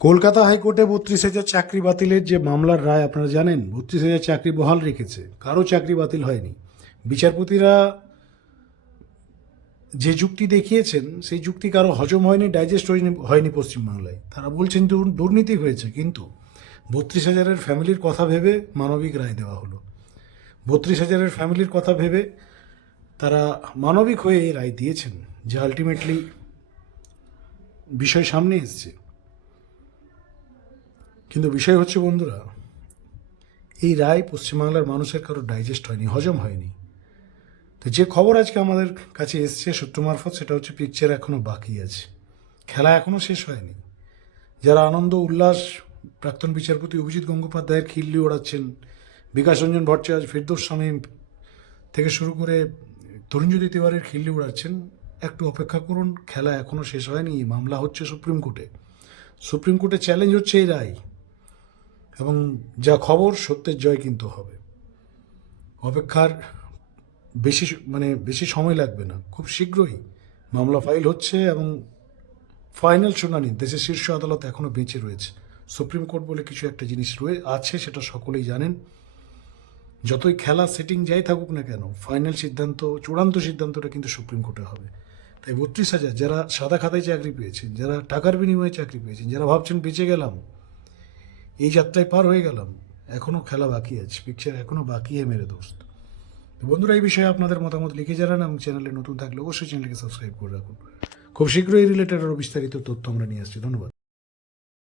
কলকাতা হাইকোর্টে 32,000 চাকরি বাতিলের যে মামলার রায় আপনারা জানেন, 32,000 চাকরি বহাল রেখেছে, কারো চাকরি বাতিল হয়নি। বিচারপতিরা যে যুক্তি দেখিয়েছেন সেই যুক্তি কারো হজম হয়নি, ডাইজেস্ট হয়নি পশ্চিমবাংলায়। তারা বলছেন দুর্নীতি হয়েছে, কিন্তু 32,000-এর ফ্যামিলির কথা ভেবে মানবিক রায় দেওয়া হলো। 32,000-এর ফ্যামিলির কথা ভেবে তারা মানবিক হয়ে এই রায় দিয়েছেন, যা আলটিমেটলি বিষয় সামনে এসছে। কিন্তু বিষয় হচ্ছে বন্ধুরা, এই রায় পশ্চিমবাংলার মানুষের কারো ডাইজেস্ট হয়নি, হজম হয়নি। তো যে খবর আজকে আমাদের কাছে এসছে সূত্র মারফত, সেটা হচ্ছে পিকচার এখনও বাকি আছে, খেলা এখনও শেষ হয়নি। যারা আনন্দ উল্লাস প্রাক্তন বিচারপতি অভিজিৎ গঙ্গোপাধ্যায়ের খিল্লি ওড়াচ্ছেন, বিকাশ রঞ্জন ভট্টাচার্য, ফেরদৌস শামীম থেকে শুরু করে তরুণজ্যোতি তিওয়ারির খিল্লি ওড়াচ্ছেন, একটু অপেক্ষা করুন, খেলা এখনও শেষ হয়নি। মামলা হচ্ছে সুপ্রিম কোর্টে, সুপ্রিম কোর্টে চ্যালেঞ্জ হচ্ছে এই রায়, এবং যা খবর সত্যের জয় কিন্তু হবে। অপেক্ষার বেশি সময় লাগবে না, খুব শীঘ্রই মামলা ফাইল হচ্ছে এবং ফাইনাল শুনানি দেশের শীর্ষ আদালত এখনও বেঁচে রয়েছে। সুপ্রিম কোর্ট বলে কিছু একটা জিনিস আছে, সেটা সকলেই জানেন। যতই খেলা সেটিং যাই থাকুক না কেন, ফাইনাল সিদ্ধান্ত, চূড়ান্ত সিদ্ধান্তটা কিন্তু সুপ্রিম কোর্টে হবে। তাই 32,000 যারা সাদা খাতায় চাকরি পেয়েছেন, যারা টাকার বিনিময়ে চাকরি পেয়েছেন, যারা ভাবছেন বেঁচে গেলাম, এই যাত্রায় পার হয়ে গেলাম, এখনও খেলা বাকি আছে, পিকচার এখনও বাকি মেরে দোস্ত। তো বন্ধুরা, এই বিষয়ে আপনাদের মতামত লিখে জানান, এবং চ্যানেলে নতুন থাকলে অবশ্যই চ্যানেলকে সাবস্ক্রাইব করে রাখুন। খুব শীঘ্রই এই রিলেটেড আরও বিস্তারিত তথ্য আমরা নিয়ে আসছি। ধন্যবাদ।